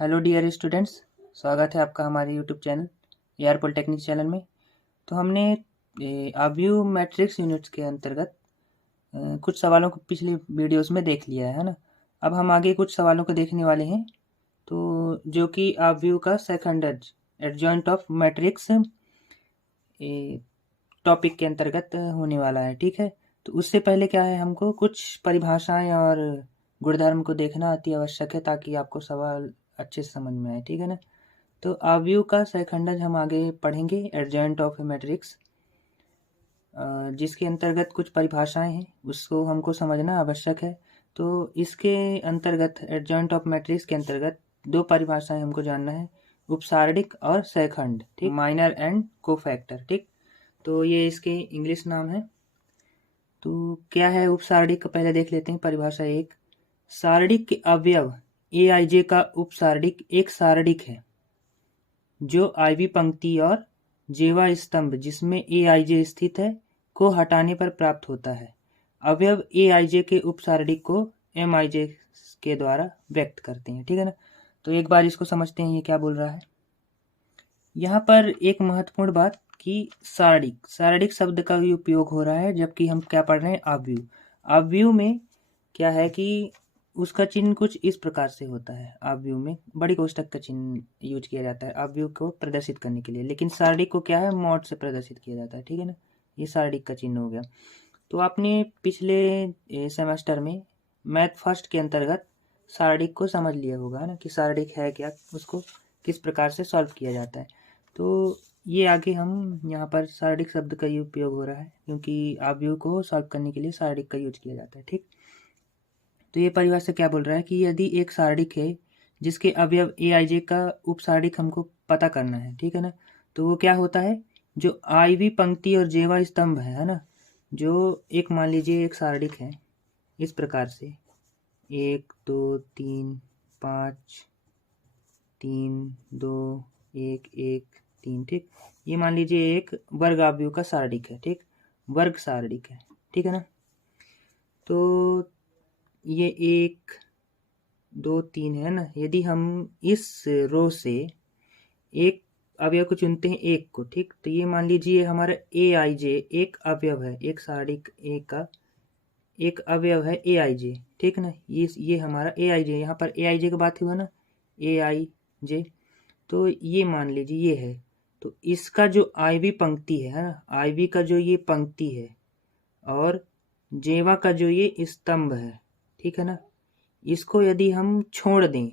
Hello dear students, स्वागत है आपका हमारे YouTube channel AR polytechnic channel में। तो हमने आव्यू मैट्रिक्स यूनिट्स के अंतर्गत कुछ सवालों को पिछली वीडियोस में देख लिया है ना। अब हम आगे कुछ सवालों को देखने वाले हैं, तो जो कि आव्यू का second adjoint of matrix topic के अंतर्गत होने वाला है। ठीक है, तो उससे पहले क्या है, हमको कुछ परिभाषाएं और गुणधर्म को देखना अति आवश्यक है ताकि आपको सवाल अच्छे से समझ में आए। ठीक है ना। तो आव्यूह का सैखंडज हम आगे पढ़ेंगे, एडजॉइंट ऑफ ए मैट्रिक्स, जिसके अंतर्गत कुछ परिभाषाएं हैं, उसको हमको समझना आवश्यक है। तो इसके अंतर्गत एडजॉइंट ऑफ मैट्रिक्स के अंतर्गत दो परिभाषाएं हमको जानना है, उपसारणिक और सैखंड। ठीक, माइनर एंड कोफैक्टर। ठीक, तो ये इसके इंग्लिश नाम है। तो क्या है उपसारणिक, पहले देख लेते हैं परिभाषा एक। सारणिक के अवयव एआईजे का उपसारणिक एक सारणिक है जो आईवी पंक्ति और जेवा स्तंभ जिसमें एआईजे स्थित है को हटाने पर प्राप्त होता है। अवयव एआईजे के उपसारणिक को एमआईजे के द्वारा व्यक्त करते हैं। ठीक है ना। तो एक बार इसको समझते हैं, ये क्या बोल रहा है। यहाँ पर एक महत्वपूर्ण बात कि सारणिक शब्द का भी उपयोग हो रहा है, जबकि हम क्या पढ़ रहे हैं, आव्यूह। आव्यूह में क्या है कि उसका चिन्ह कुछ इस प्रकार से होता है। आव्यूह में बड़ी कोष्ठक का चिन्ह यूज किया जाता है आव्यूह को प्रदर्शित करने के लिए, लेकिन सारणिक को क्या है, मॉड से प्रदर्शित किया जाता है। ठीक है ना, ये सारणिक का चिन्ह हो गया। तो आपने पिछले सेमेस्टर में मैथ फर्स्ट के अंतर्गत सारणिक को समझ लिया होगा ना, कि सारणिक है क्या, उसको किस प्रकार से सॉल्व किया जाता है। तो ये आगे हम यहाँ पर सारणिक शब्द का ही उपयोग हो रहा है, क्योंकि आव्यूह को सॉल्व करने के लिए सारणिक का यूज किया जाता है। ठीक, तो ये परिभाषा क्या बोल रहा है कि यदि एक सारणिक है जिसके अवयव एआईजे का उपसारणिक हमको पता करना है। ठीक है ना। तो वो क्या होता है, जो आईवी पंक्ति और जेवा स्तंभ है ना, जो एक मान लीजिए एक सारणिक है इस प्रकार से 1 2 3 5 3 2 1 1 3। ठीक, ये मान लीजिए एक वर्ग आव्यूह का सारणिक है। ठीक, वर्ग सारणिक है। ठीक है ना। तो ये 1 2 3 है ना। यदि हम इस रो से एक अवयव को चुनते हैं, एक को, ठीक, तो ये मान लीजिए हमारा ए आई जे एक अवयव है, एक सारणिक ए का एक अवयव है ए आई जे। ठीक ना, ये हमारा ए आई जे, यहाँ पर ए आई जे की बात हुआ ना, ए आई जे। तो ये मान लीजिए ये है, तो इसका जो आईवी पंक्ति है ना, आईवी का जो ये पंक्ति है और जेवा का जो ये स्तंभ है, ठीक है ना, इसको यदि हम छोड़ दें,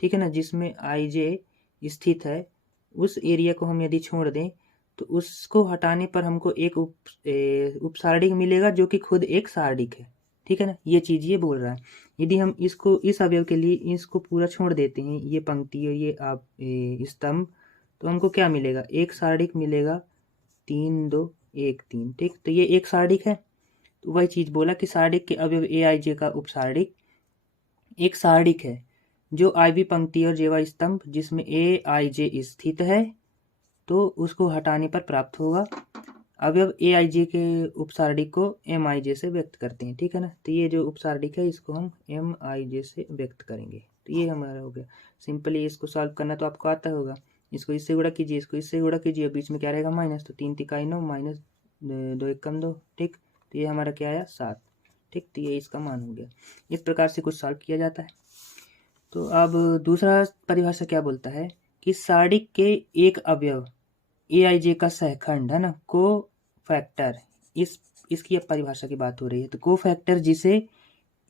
ठीक है ना, जिसमें आई जे स्थित है उस एरिया को हम यदि छोड़ दें, तो उसको हटाने पर हमको एक उपसारणिक मिलेगा जो कि खुद एक सारणिक है। ठीक है ना, ये चीज ये बोल रहा है। यदि हम इसको इस अवयव के लिए इसको पूरा छोड़ देते हैं, ये पंक्ति और ये स्तंभ, तो हमको क्या मिलेगा, एक सारणिक मिलेगा, 3 2 1 3। ठीक, तो ये एक सारणिक है। तो वही चीज बोला कि सारणिक के अवयव ए आई जे का उपसारणिक एक सारणिक है जो आईवी पंक्ति और जेवा स्तंभ जिसमें ए आई जे स्थित है, तो उसको हटाने पर प्राप्त होगा। अवयव ए आई जे के उपसारणिक को एम आई जे से व्यक्त करते हैं। ठीक है ना, तो ये जो उपसारणिक है इसको हम एम आई जे से व्यक्त करेंगे। तो ये हमारा हो गया। सिंपली इसको सॉल्व करना तो आपको आता होगा। इसको इससे गुणा कीजिए, इसको इससे गुणा कीजिए, बीच में क्या रहेगा, माइनस, तो 3 तिकाई 9 माइनस 2 1 कम 2। ठीक, तो ये हमारा क्या आया, 7। ठीक, तो ये इसका मान हो गया। इस प्रकार से कुछ सॉल्व किया जाता है। तो अब दूसरा परिभाषा क्या बोलता है कि सारणिक के एक अवयव ए आई जे का सहखंड है ना, को फैक्टर, इसकी अब परिभाषा की बात हो रही है। तो को फैक्टर जिसे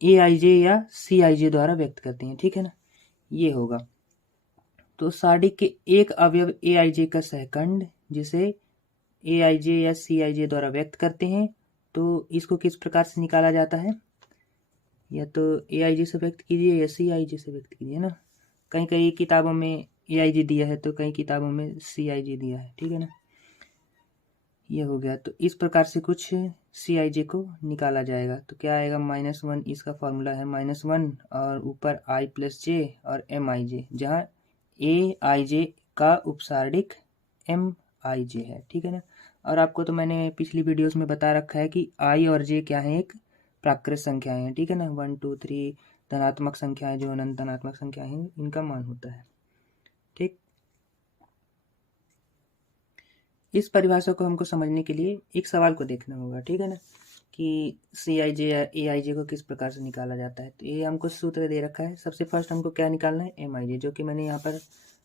ए आई जे या सी आई जे द्वारा व्यक्त करते हैं। ठीक है ना, ये होगा। तो सारणिक के एक अवयव ए आई जे का सहखंड जिसे ए आई जे या सी आई जे द्वारा व्यक्त करते हैं, तो इसको किस प्रकार से निकाला जाता है, या तो ए आई जी से व्यक्त कीजिए या सी आई जी से व्यक्त कीजिए ना। कहीं कहीं किताबों में ए आई जी दिया है तो कई किताबों में सी आई जी दिया है। ठीक है ना, ये हो गया। तो इस प्रकार से कुछ सी आई जे को निकाला जाएगा। तो क्या आएगा, -1, इसका फॉर्मूला है -1 और ऊपर आई प्लस जे और एम आई जे, जहाँ ए आई जे का उपसारणिक एम आई जे है। ठीक है ना, और आपको तो मैंने पिछली वीडियोस में बता रखा है कि आई और जे क्या है, एक प्राकृत संख्याएं हैं, ठीक है ना। 1 2 3 धनात्मक संख्याएं, जो अनंत धनात्मक संख्याएं हैं, इनका मान होता है, ठीक। इस परिभाषा को हमको समझने के लिए एक सवाल को देखना होगा, ठीक है ना, कि CIJ या AIJ को किस प्रकार से निकाला जाता है। तो ये हमको सूत्र दे रखा है। सबसे फर्स्ट हमको क्या निकालना है, MIJ, जो कि मैंने यहाँ पर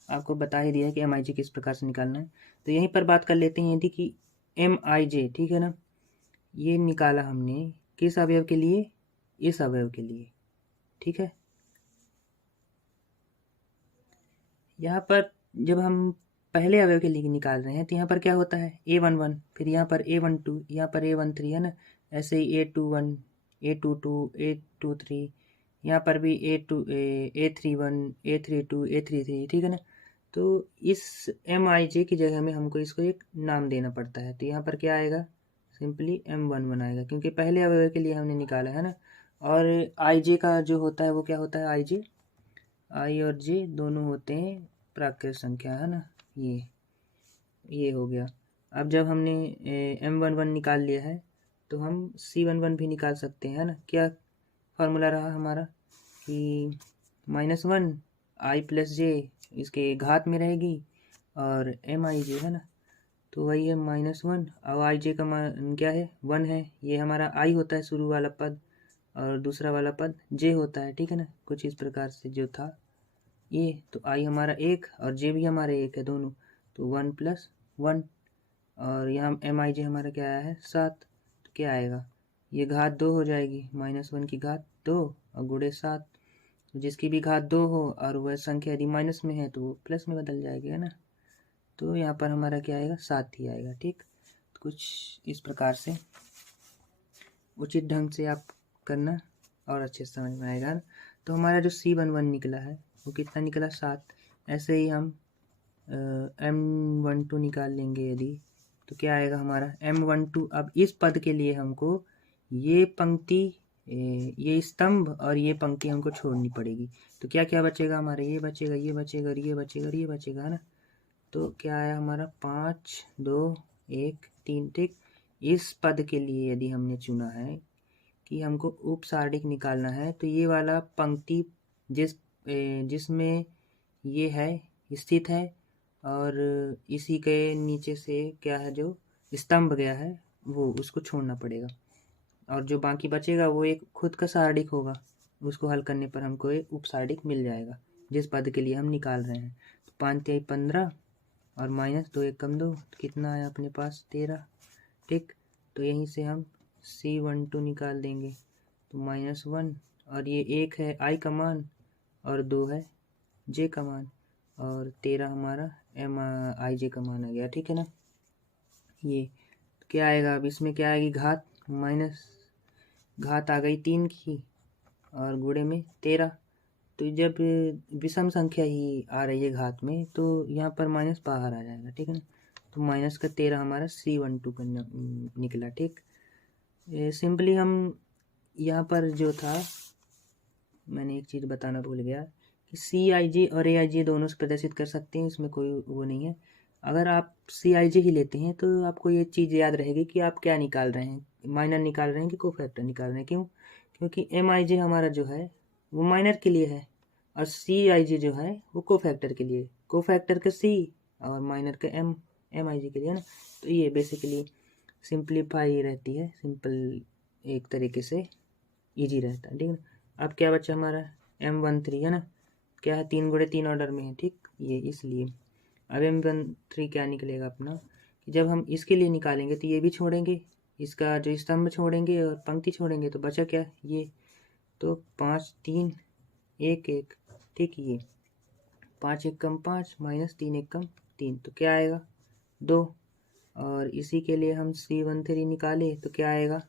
आपको बता ही दिया है कि MIJ किस प्रकार से निकालना है। तो यहीं पर बात कर लेते हैं यदि कि MIJ, ठीक है ना, ये निकाला हमने किस अवयव के लिए, इस अवयव के लिए, ठीक है। यहाँ पर जब हम पहले अवयव के लिए निकाल रहे हैं तो यहाँ पर क्या होता है, A11, फिर यहाँ पर A12, यहाँ पर A13, है ना। ऐसे ही A21, A22, A23, यहाँ पर भी A31, A32, A33, ठीक है ना। तो इस MIJ की जगह में हमको इसको एक नाम देना पड़ता है। तो यहाँ पर क्या आएगा, सिंपली M11 आएगा, क्योंकि पहले अवयव के लिए हमने निकाला है ना। और IJ का जो होता है वो क्या होता है, IJ, I और J दोनों होते हैं प्राकृत संख्या, है ना। ये हो गया। अब जब हमने M11 निकाल लिया है तो हम C11 भी निकाल सकते हैं, है ना। क्या फार्मूला रहा हमारा कि -1 I + J इसके घात में रहेगी और MIJ, है ना। तो वही है -1। अब IJ का मान क्या है, 1 है। ये हमारा I होता है शुरू वाला पद, और दूसरा वाला पद J होता है, ठीक है ना। कुछ इस प्रकार से जो था ये, तो I हमारा 1 और J भी हमारे 1 है दोनों, तो 1 + 1। और यहाँ MIJ हमारा क्या आया है, 7। तो क्या आएगा, ये घात 2 हो जाएगी, -1 की घात 2 और गुणे 7। तो जिसकी भी घात 2 हो और वह संख्या यदि माइनस में है तो वो प्लस में बदल जाएगी, है ना। तो यहाँ पर हमारा क्या आएगा, 7 ही आएगा, ठीक। तो कुछ इस प्रकार से उचित ढंग से आप करना और अच्छे से समझ में आएगा ना। तो हमारा जो C11 निकला है वो कितना निकला, 7। ऐसे ही हम M12 निकाल लेंगे यदि, तो क्या आएगा हमारा M12। अब इस पद के लिए हमको ये पंक्ति, ये स्तंभ और ये पंक्ति हमको छोड़नी पड़ेगी। तो क्या क्या बचेगा हमारे, ये बचेगा, ये बचेगा, ये बचेगा, ये बचेगा, है ना। तो क्या आया हमारा, 5 2 1 3, ठीक। इस पद के लिए यदि हमने चुना है कि हमको उपसारणिक निकालना है, तो ये वाला पंक्ति जिसमें ये है स्थित है और इसी के नीचे से क्या है, जो स्तंभ गया है वो, उसको छोड़ना पड़ेगा। और जो बाकी बचेगा वो एक खुद का सारणिक होगा, उसको हल करने पर हमको एक उपसारणिक मिल जाएगा जिस पद के लिए हम निकाल रहे हैं। तो 5 × 3 = 15 और -2 1 × 2, कितना आया अपने पास, 13, ठीक। तो यहीं से हम C12 निकाल देंगे। तो -1 और ये 1 है I का मान और 2 है J का मान, और 13 हमारा MIJ का मान आ गया, ठीक है ना। ये क्या आएगा, अब इसमें क्या आएगी, घात, माइनस घात आ गई 3 की और गुणे में 13। तो जब विषम संख्या ही आ रही है घात में तो यहाँ पर माइनस बाहर आ जाएगा, ठीक है ना। तो -13 हमारा C12 का निकला, ठीक। सिंपली हम यहाँ पर जो था, मैंने एक चीज़ बताना भूल गया कि CIJ और AIJ दोनों से प्रदर्शित कर सकते हैं, इसमें कोई वो नहीं है। अगर आप CIJ ही लेते हैं तो आपको ये चीज़ याद रहेगी कि आप क्या निकाल रहे हैं, माइनर निकाल रहे हैं कि कोफैक्टर निकाल रहे हैं। क्यों, क्योंकि MIJ हमारा जो है वो माइनर के लिए है और CIJ जो है वो कोफैक्टर के लिए, कोफैक्टर का C और माइनर का MIJ के लिए, है ना। तो ये बेसिकली सिंप्लीफाई रहती है, सिंपल एक तरीके से ईजी रहता है, ठीक है ना। अब क्या बचा हमारा M13, है ना। क्या है, 3 × 3 ऑर्डर में है, ठीक। ये इसलिए अब M13 क्या निकलेगा अपना, कि जब हम इसके लिए निकालेंगे तो ये भी छोड़ेंगे, इसका जो स्तंभ छोड़ेंगे और पंक्ति छोड़ेंगे, तो बचा क्या, ये। तो 5 3 1 1, ठीक। ये 5 1 = 5 -3 1 = 3, तो क्या आएगा, 2। और इसी के लिए हम C13 निकाले तो क्या आएगा,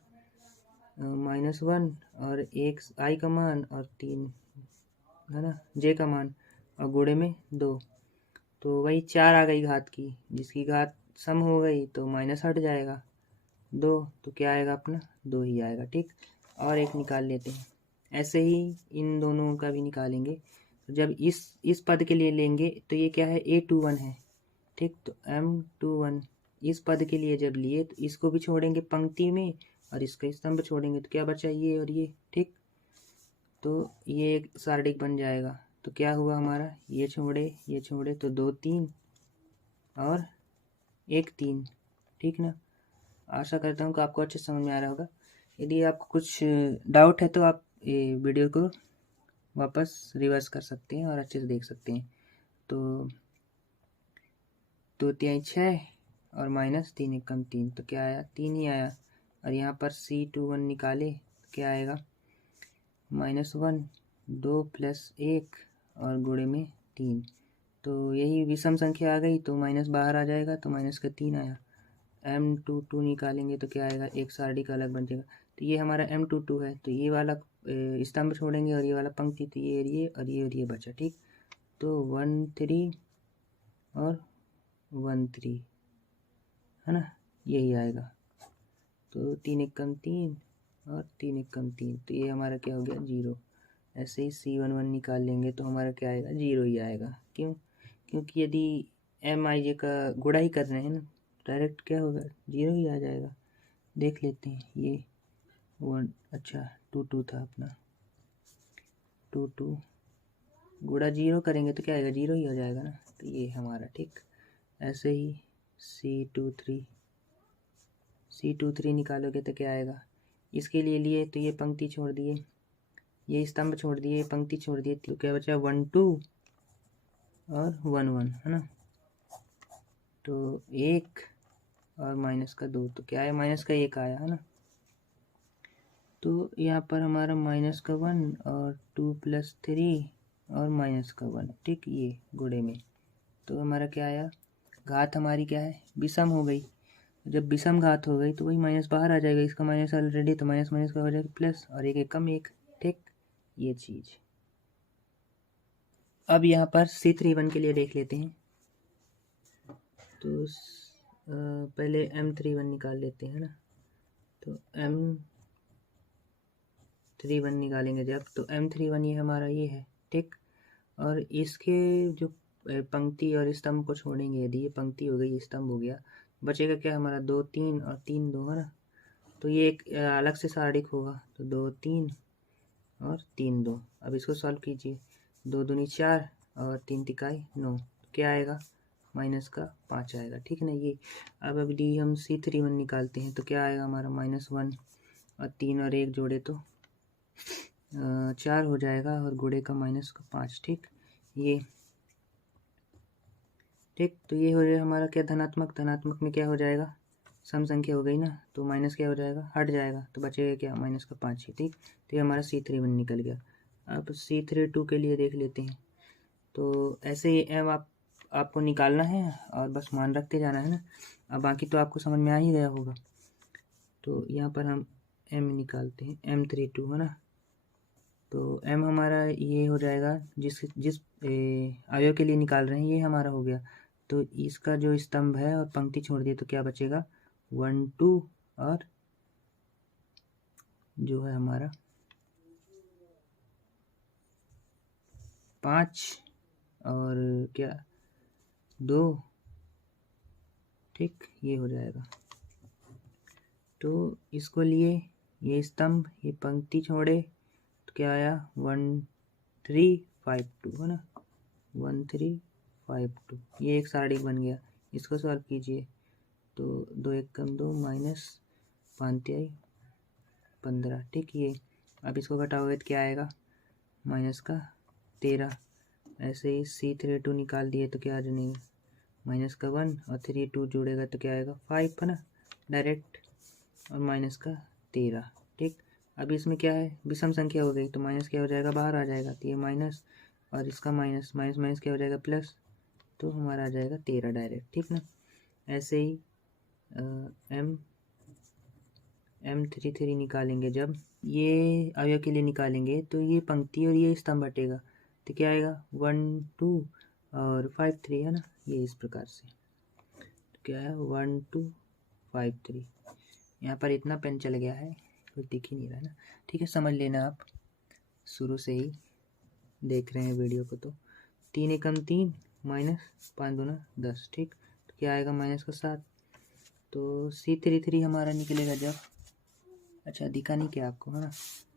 -1 और 1 I का मान और 3, है ना, J का मान और गुणे में 2। तो वही 4 आ गई घात की, जिसकी घात सम हो गई तो माइनस हट जाएगा 2, तो क्या आएगा अपना, 2 ही आएगा, ठीक। और एक निकाल लेते हैं, ऐसे ही इन दोनों का भी निकालेंगे। तो जब इस पद के लिए लेंगे तो ये क्या है, A21 है, ठीक। तो M21 इस पद के लिए जब लिए तो इसको भी छोड़ेंगे पंक्ति में और इसका स्तंभ छोड़ेंगे तो क्या बचा, ये और ये, ठीक। तो ये एक सारडिक बन जाएगा। तो क्या हुआ हमारा, ये छोड़े तो 2 3 और 1 3, ठीक ना। आशा करता हूँ कि आपको अच्छे समझ में आ रहा होगा। यदि आपको कुछ डाउट है तो आप ये वीडियो को वापस रिवर्स कर सकते हैं और अच्छे से देख सकते हैं। तो 2 तिहाई 6 और माइनस 3 एकम 3, तो क्या आया, 3 ही आया। और यहाँ पर C21 निकाले तो क्या आएगा, -1, 2 + 1 और गुणे में 3। तो यही विषम संख्या आ गई तो माइनस बाहर आ जाएगा, तो माइनस का 3 आया। M22 निकालेंगे तो क्या आएगा, एक सारणी का अलग बन जाएगा। तो ये हमारा M22 है, तो ये वाला स्तंभ छोड़ेंगे और ये वाला पंक्ति, तो ये और ये बचा, ठीक। तो 1 3 और 1 3 है ना, यही आएगा। तो 3 एकम 3 और 3 एकम 3, तो ये हमारा क्या हो गया, 0। ऐसे ही C11 निकाल लेंगे तो हमारा क्या आएगा, 0 ही आएगा। क्यों, क्योंकि यदि MIJ का गुणा ही कर रहे हैं ना, डायरेक्ट क्या होगा, 0 ही आ जाएगा। देख लेते हैं, ये 1, अच्छा 2 था अपना, 2 गुणा 0 करेंगे तो क्या आएगा, 0 ही हो जाएगा ना। तो ये हमारा, ठीक। ऐसे ही C23 निकालोगे तो क्या आएगा, इसके लिए तो ये पंक्ति छोड़ दिए, ये स्तंभ छोड़ दिए, पंक्ति छोड़ दिए, तो क्या बचा, 1 2 और 1 1 है ना। तो 1 और माइनस का 2, तो क्या है, माइनस का 1 आया है ना। तो यहाँ पर हमारा माइनस का 1 और 2 + 3 और माइनस का 1, ठीक, ये गुणे में। तो हमारा क्या आया, घात हमारी क्या है, विषम हो गई। जब विषम घात हो गई तो वही माइनस बाहर आ जाएगा, इसका माइनस ऑलरेडी, तो माइनस माइनस का हो जाएगा प्लस, और एक कम 1, ठीक, ये चीज़। अब यहाँ पर C31 के लिए देख लेते हैं। तो पहले M31 निकाल लेते हैं ना। तो M31 निकालेंगे जब, तो M31 ये हमारा ये है, ठीक। और इसके जो पंक्ति और स्तंभ को छोड़ेंगे, यदि ये पंक्ति हो गई, स्तंभ हो गया, बचेगा क्या हमारा, 2 3 और 3 2 है ना। तो ये एक अलग से सारडिक होगा, तो 2 3 और 3 2। अब इसको सॉल्व कीजिए, 2 दूनी 4 और 3 तिकाई 9, तो क्या आएगा, माइनस का 5 आएगा, ठीक है ना। ये अब यदि हम C31 निकालते हैं तो क्या आएगा हमारा, -1 और 3 और 1 जोड़े तो 4 हो जाएगा, और गुणे का माइनस का 5, ठीक, ये, ठीक। तो ये हो जाएगा हमारा क्या, धनात्मक में क्या हो जाएगा, सम संख्या हो गई ना, तो माइनस क्या हो जाएगा, हट जाएगा, तो बचेगा क्या, -5 ही, ठीक। तो ये हमारा C31 निकल गया। अब C32 के लिए देख लेते हैं। तो ऐसे ही एम आपको निकालना है और बस मान रखते जाना है ना। अब बाकी तो आपको समझ में आ ही गया होगा। तो यहाँ पर हम M निकालते हैं, M32 है ना। तो M हमारा ये हो जाएगा, जिस अवयव के लिए निकाल रहे हैं ये हमारा हो गया। तो इसका जो स्तंभ है और पंक्ति छोड़ दिए तो क्या बचेगा, 1 2 और जो है हमारा 5 और क्या 2, ठीक, ये हो जाएगा। तो इसको लिए ये स्तंभ, ये पंक्ति छोड़े तो क्या आया, 1 3 5 2 है ना, 1 3 5 2, ये एक सारणी बन गया। इसको सॉल्व कीजिए, तो 2 एकम 2 माइनस 5 तिहाई 15, ठीक। ये अब इसको घटाओगे तो क्या आएगा, माइनस का 13। ऐसे ही C32 निकाल दिए तो क्या आ जाएगा, माइनस का 1 और 3 2 जोड़ेगा तो क्या आएगा, 5 है ना, डायरेक्ट, और माइनस का 13, ठीक। अब इसमें क्या है, विषम संख्या हो गई तो माइनस क्या हो जाएगा, बाहर आ जाएगा, तो ये माइनस और इसका माइनस माइनस माइनस क्या हो जाएगा, प्लस, तो हमारा आ जाएगा 13 डायरेक्ट, ठीक ना। ऐसे ही M33 निकालेंगे, जब ये अवयव के लिए निकालेंगे तो ये पंक्ति और ये स्तंभ हटेगा, तो क्या आएगा, 1 2 और 5 3 है ना, ये इस प्रकार से। तो क्या है, 1 2 5 3। यहाँ पर इतना पेन चल गया है, कुछ दिख ही नहीं रहा ना, ठीक है, समझ लेना आप शुरू से ही देख रहे हैं वीडियो को। तो 3 एकम 3 माइनस 5 दूना 10, ठीक। तो क्या आएगा, -7। तो C33 हमारा निकलेगा जब, अच्छा दिखा नहीं क्या आपको, है ना।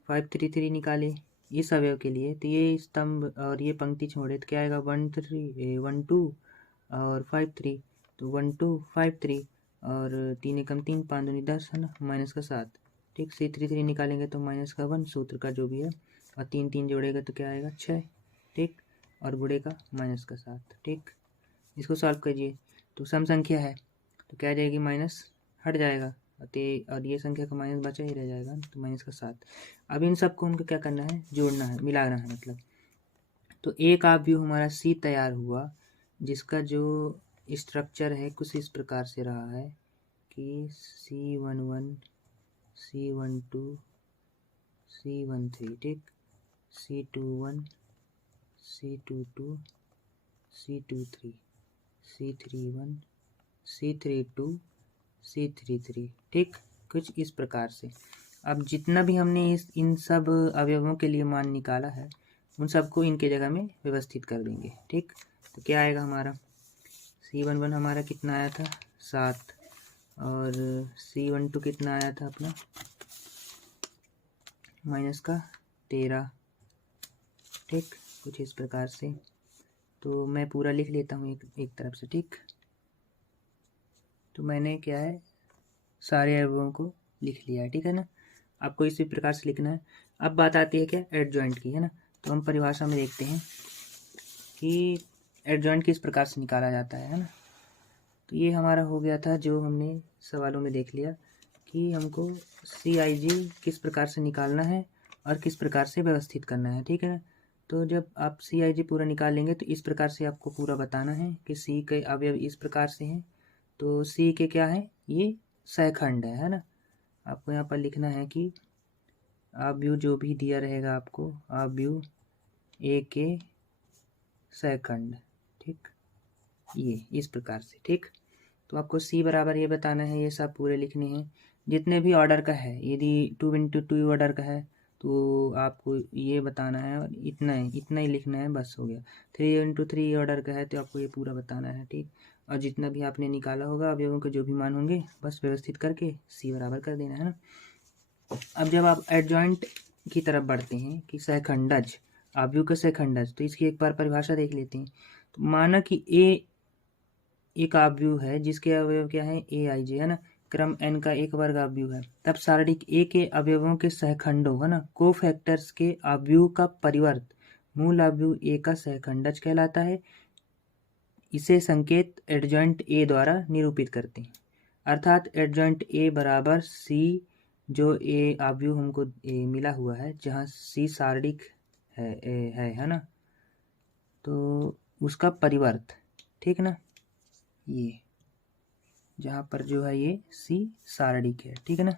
533 निकाले इस अवयव के लिए, तो ये स्तंभ और ये पंक्ति छोड़े तो क्या आएगा 1 2 और 5 3, तो 1 2 5 3 और 3 एकम 3 5 दूनी 10, है ना, माइनस का 7। ठीक, 3 निकालेंगे तो माइनस का 1 सूत्र का जो भी है, और 3 जोड़ेगा तो क्या आएगा 6। ठीक, और गुणे का माइनस का 7। ठीक, इसको सॉल्व कीजिए तो सम संख्या है तो क्या आ जाएगी, माइनस हट जाएगा और ये संख्या का माइनस बचा ही रह जाएगा, तो माइनस का 7। अब इन सबको हमको क्या करना है, जोड़ना है, मिलाना है मतलब। तो एक आव्यूह हमारा सी तैयार हुआ, जिसका जो स्ट्रक्चर है कुछ इस प्रकार से रहा है कि C11 C12 C13, ठीक, C21 C22 C23 C31 C32 C33, ठीक, कुछ इस प्रकार से। अब जितना भी हमने इन सब अवयवों के लिए मान निकाला है उन सबको इनके जगह में व्यवस्थित कर देंगे। ठीक, तो क्या आएगा हमारा C11 हमारा कितना आया था 7, और C12 कितना आया था अपना माइनस का 13। ठीक, कुछ इस प्रकार से। तो मैं पूरा लिख लेता हूँ एक तरफ से। ठीक, तो मैंने क्या है सारे अवयवों को लिख लिया है। ठीक है ना, आपको इसी प्रकार से लिखना है। अब बात आती है क्या एडजॉइंट की, है ना। तो हम परिभाषा में देखते हैं कि एडजॉइंट किस प्रकार से निकाला जाता है ना। तो ये हमारा हो गया था जो हमने सवालों में देख लिया कि हमको CIJ किस प्रकार से निकालना है और किस प्रकार से व्यवस्थित करना है। ठीक है ना, तो जब आप CIJ पूरा निकाल लेंगे तो इस प्रकार से आपको पूरा बताना है कि C के अवयव इस प्रकार से हैं। तो C के क्या है, ये सहखंड है ना। आपको यहाँ पर लिखना है कि आव्यूह जो भी दिया रहेगा आपको, आव्यूह A के सहखंड, ठीक, ये इस प्रकार से। ठीक, तो आपको C बराबर ये बताना है, ये सब पूरे लिखने हैं जितने भी ऑर्डर का है। यदि 2 × 2 ऑर्डर का है तो आपको ये बताना है, और इतना ही लिखना है, बस हो गया। 3 × 3 ऑर्डर का है तो आपको ये पूरा बताना है। ठीक, और जितना भी आपने निकाला होगा अवयवों के जो भी मान होंगे बस व्यवस्थित करके C बराबर कर देना है ना। अब जब आप एडजॉइंट की तरफ बढ़ते हैं कि सहखंडज, आव्यूह का सहखंडज, तो इसकी एक बार परिभाषा देख लेते हैं। तो माना कि A एक आव्यूह है जिसके अवयव क्या है AIJ, है ना, क्रम n का एक वर्ग आव्यूह है। तब सारणिक A के अवयवों के सहखंडों, है ना, कोफैक्टर्स के आव्यूह का परिवर्त मूल आव्यूह A का सहखंडज कहलाता है। इसे संकेत एडजॉइंट A द्वारा निरूपित करते हैं। अर्थात एडजॉइंट A बराबर C, जो A आव्यूह हमको मिला हुआ है जहाँ C सारणिक है ना, तो उसका परिवर्त, ठीक ना, ये जहाँ पर जो है ये C सारणिक है। ठीक है ना,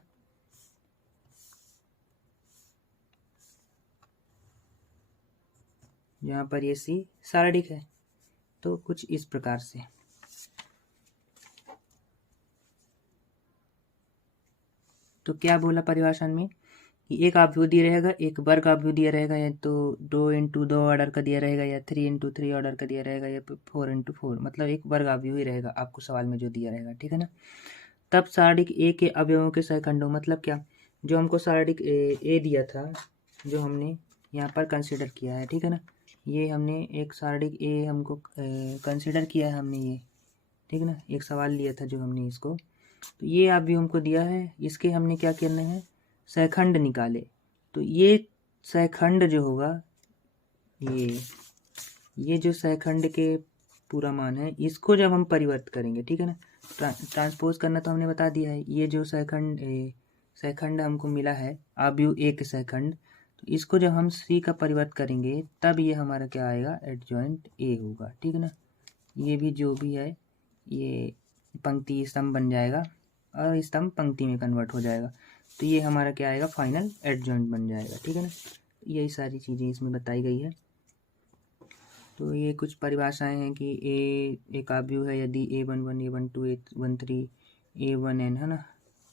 जहाँ पर ये C सारणिक है, तो कुछ इस प्रकार से। तो क्या बोला परिभाषा में कि एक आव्यूह दिया रहेगा, एक वर्ग आव्यूह दिया रहेगा, या तो 2 × 2 ऑर्डर का दिया रहेगा, या 3 × 3 ऑर्डर का दिया रहेगा, या 4 × 4, मतलब एक वर्ग आव्यूह ही रहेगा आपको सवाल में जो दिया रहेगा। ठीक है ना, तब सारणिक A के अवयवों के सहखंडों, मतलब क्या, जो हमको सारणिक A दिया था जो हमने यहाँ पर कंसिडर किया है। ठीक है ना, ये हमने एक सारणिक A हमको कंसिडर किया है हमने ये, ठीक ना, एक सवाल लिया था जो हमने इसको, तो ये अवयव हमको दिया है, इसके हमने क्या करना है, सहखंड निकाले। तो ये सहखंड जो होगा, ये जो सहखंड के पूरा मान है, इसको जब हम परिवर्त करेंगे, ठीक है ना, ट्रांसपोज करना तो हमने बता दिया है। ये जो सहखंड हमको मिला है आव्यूह A के सहखंड, तो इसको जब हम C का परिवर्त करेंगे तब ये हमारा क्या आएगा, एडजॉइंट A होगा। ठीक है ना, ये भी जो भी है ये पंक्ति स्तंभ बन जाएगा और स्तंभ पंक्ति में कन्वर्ट हो जाएगा, तो ये हमारा क्या आएगा, फाइनल एडजॉइंट बन जाएगा। ठीक है ना, यही सारी चीज़ें इसमें बताई गई है। तो ये कुछ परिभाषाएं हैं कि A एक आव्यूह है यदि A11 A12 A13 A1n, है ना,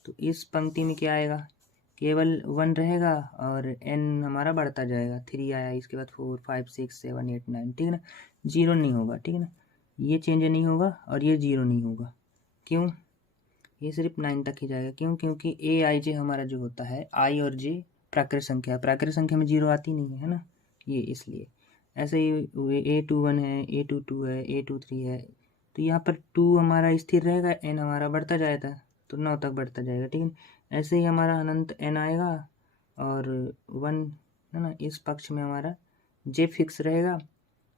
तो इस पंक्ति में क्या आएगा, केवल 1 रहेगा और n हमारा बढ़ता जाएगा। 3 आया, इसके बाद 4 5 6 7 8 9, ठीक है ना, 0 नहीं होगा। ठीक है ना, ये चेंज नहीं होगा और ये 0 नहीं होगा। क्यों, ये सिर्फ 9 तक ही जाएगा। क्यों? क्योंकि ए आई जे हमारा जो होता है, आई और जे प्राकृत संख्या है, प्राकृत संख्या में 0 आती नहीं है ना, ये इसलिए। ऐसे ही A21 है, A22 है, A23 है, तो यहाँ पर 2 हमारा स्थिर रहेगा, n हमारा बढ़ता जाएगा, तो 9 तक बढ़ता जाएगा, ठीक है। ऐसे ही हमारा अनंत n आएगा और 1 है ना, इस पक्ष में हमारा j फिक्स रहेगा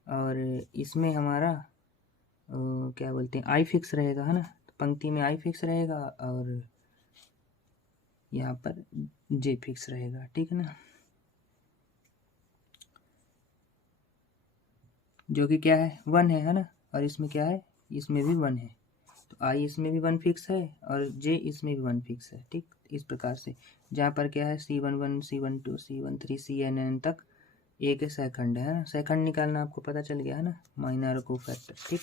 और इसमें हमारा क्या बोलते हैं, आई फिक्स रहेगा, है ना। तो पंक्ति में आई फिक्स रहेगा और यहाँ पर जे फिक्स रहेगा, ठीक है ना, जो कि क्या है 1 है ना। और इसमें क्या है, इसमें भी 1 है, तो आई इसमें भी 1 फिक्स है और जे इसमें भी 1 फिक्स है, ठीक। इस प्रकार से जहाँ पर क्या है C11 C12 C13 CNN तक ए के सहखंड है ना। सहखंड निकालना आपको पता चल गया है ना, माइनर को फैक्टर, ठीक।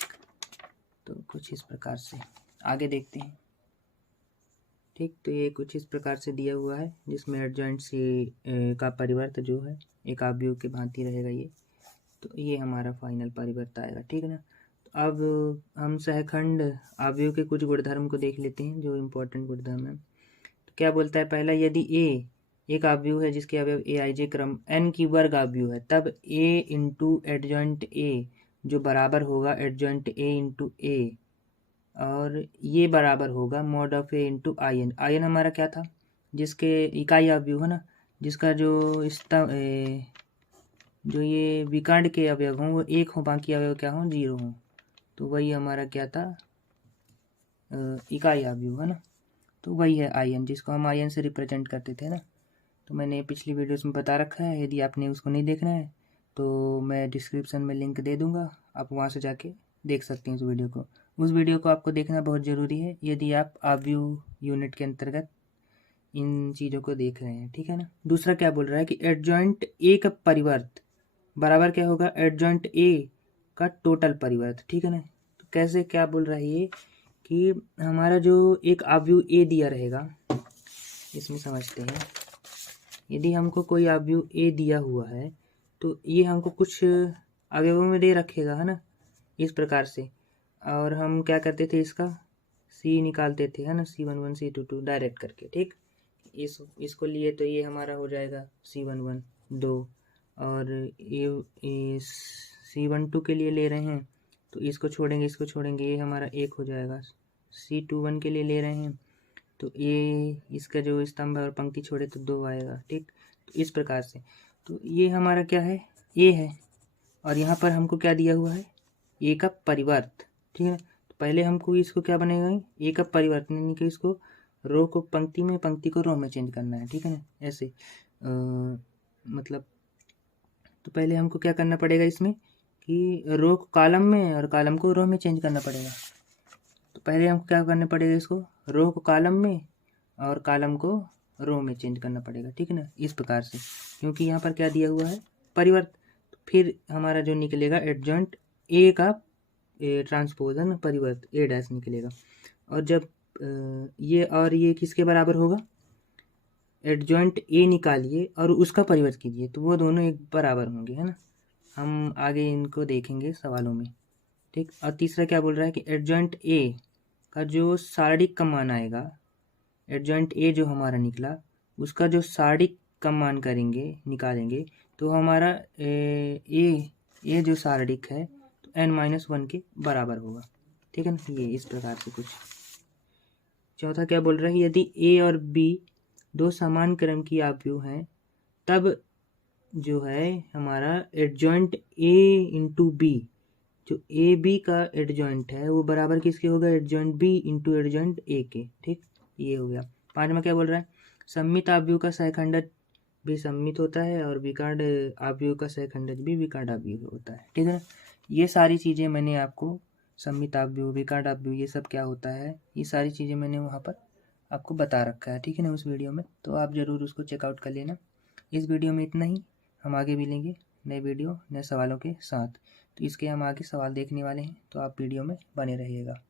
तो कुछ इस प्रकार से आगे देखते हैं, ठीक। तो ये कुछ इस प्रकार से दिया हुआ है, जिसमें एडजॉइंट सी का परिवर्त जो है एक आव्यूह के भांति रहेगा ये। तो ये हमारा फाइनल परिवर्त आएगा, ठीक है ना। तो अब हम सहखंड आव्यूह के कुछ गुणधर्म को देख लेते हैं, जो इम्पोर्टेंट गुणधर्म है। तो क्या बोलता है, पहला, यदि ए एक आव्यूह है जिसके अवयव ए आई जे क्रम n की वर्ग आव्यूह है, तब a इंटू एडजॉइंट ए जो बराबर होगा एडजॉइंट ए इंटू ए, और ये बराबर होगा mod of A into I N. I N हमारा क्या था, जिसके इकाई आव्यूह है ना, जिसका जो जो ये विकर्ण के अवयव हों वो 1 हो, बाकी अवयव क्या हों 0 हों, तो वही हमारा क्या था, इकाई आव्यूह है ना। तो वही है आई एन, जिसको हम आई एन से रिप्रेजेंट करते थे ना। तो मैंने पिछली वीडियोस में बता रखा है, यदि आपने उसको नहीं देखना है तो मैं डिस्क्रिप्शन में लिंक दे दूंगा, आप वहाँ से जाके देख सकते हैं उस वीडियो को। उस वीडियो को आपको देखना बहुत ज़रूरी है यदि आप आव्यूह यूनिट के अंतर्गत इन चीज़ों को देख रहे हैं, ठीक है ना। दूसरा क्या बोल रहा है कि एडजॉइंट ए का परिवर्त बराबर क्या होगा, एडजॉइंट ए का टोटल परिवर्त, ठीक है ना। तो कैसे, क्या बोल रहा है ये कि हमारा जो एक आव्यूह ए दिया रहेगा, इसमें समझते हैं। यदि हमको कोई आव्यूह ए दिया हुआ है तो ये हमको कुछ अवयवों में दे रखेगा, है ना, इस प्रकार से। और हम क्या करते थे, इसका सी निकालते थे, है ना, C11 C22 डायरेक्ट करके, ठीक। इसको लिए तो ये हमारा हो जाएगा C11 2, और ये C12 के लिए ले रहे हैं तो इसको छोड़ेंगे, इसको छोड़ेंगे, ये हमारा 1 हो जाएगा। C21 के लिए ले रहे हैं तो ये इसका जो स्तंभ है और पंक्ति छोड़े तो 2 आएगा, ठीक। तो इस प्रकार से, तो ये हमारा क्या है, ए है, और यहाँ पर हमको क्या दिया हुआ है, ए का परिवर्त, ठीक है। तो पहले हमको इसको क्या बनेगा, ए का परिवर्त, यानी कि इसको रो को पंक्ति में, पंक्ति को रो में चेंज करना है, ठीक है ना, ऐसे मतलब। तो पहले हमको क्या करना पड़ेगा इसमें कि रो को कॉलम में और कॉलम को रो में चेंज करना पड़ेगा। तो पहले हमको क्या करना पड़ेगा, इसको रो को कॉलम में और कॉलम को रो में चेंज करना पड़ेगा, ठीक है ना, इस प्रकार से। क्योंकि यहाँ पर क्या दिया हुआ है, परिवर्त। तो फिर हमारा जो निकलेगा एडजॉइंट ए का ट्रांसपोजन परिवर्त ए डैश निकलेगा। और जब ये और ये किसके बराबर होगा, एडजॉइंट ए निकालिए और उसका परिवर्त कीजिए, तो वो दोनों एक बराबर होंगे, है ना। हम आगे इनको देखेंगे सवालों में, ठीक। और तीसरा क्या बोल रहा है कि एडजॉइंट ए का जो सारणिक का मान आएगा, एडजॉइंट ए जो हमारा निकला उसका जो सारणिक का मान करेंगे, निकालेंगे, तो हमारा ए जो सारणिक है तो n-1 के बराबर होगा, ठीक है ना। ये इस प्रकार से कुछ। चौथा क्या बोल रहा है, यदि ए और बी दो समान क्रम की आव्यूह हैं, तब जो है हमारा एडजॉइंट ए इंटू बी, जो ए बी का एडजॉइंट है वो बराबर किसके होगा, adjoint B into adjoint A के, ठीक। ये हो गया। पांचवा क्या बोल रहा है, सम्मित आव्यूह का सहखंडक भी सम्मित होता है और विकर्ण आव्यूह का सहखंडक भी विकर्ण आव्यूह होता है, ठीक है। ये सारी चीज़ें मैंने आपको, सम्मित आव्यूह, विकर्ण आव्यूह, ये सब क्या होता है, ये सारी चीज़ें मैंने वहाँ पर आपको बता रखा है, ठीक है ना, उस वीडियो में। तो आप ज़रूर उसको चेकआउट कर लेना। इस वीडियो में इतना ही, हम आगे भी लेंगे नए वीडियो नए सवालों के साथ। तो इसके हम आगे सवाल देखने वाले हैं, तो आप वीडियो में बने रहिएगा।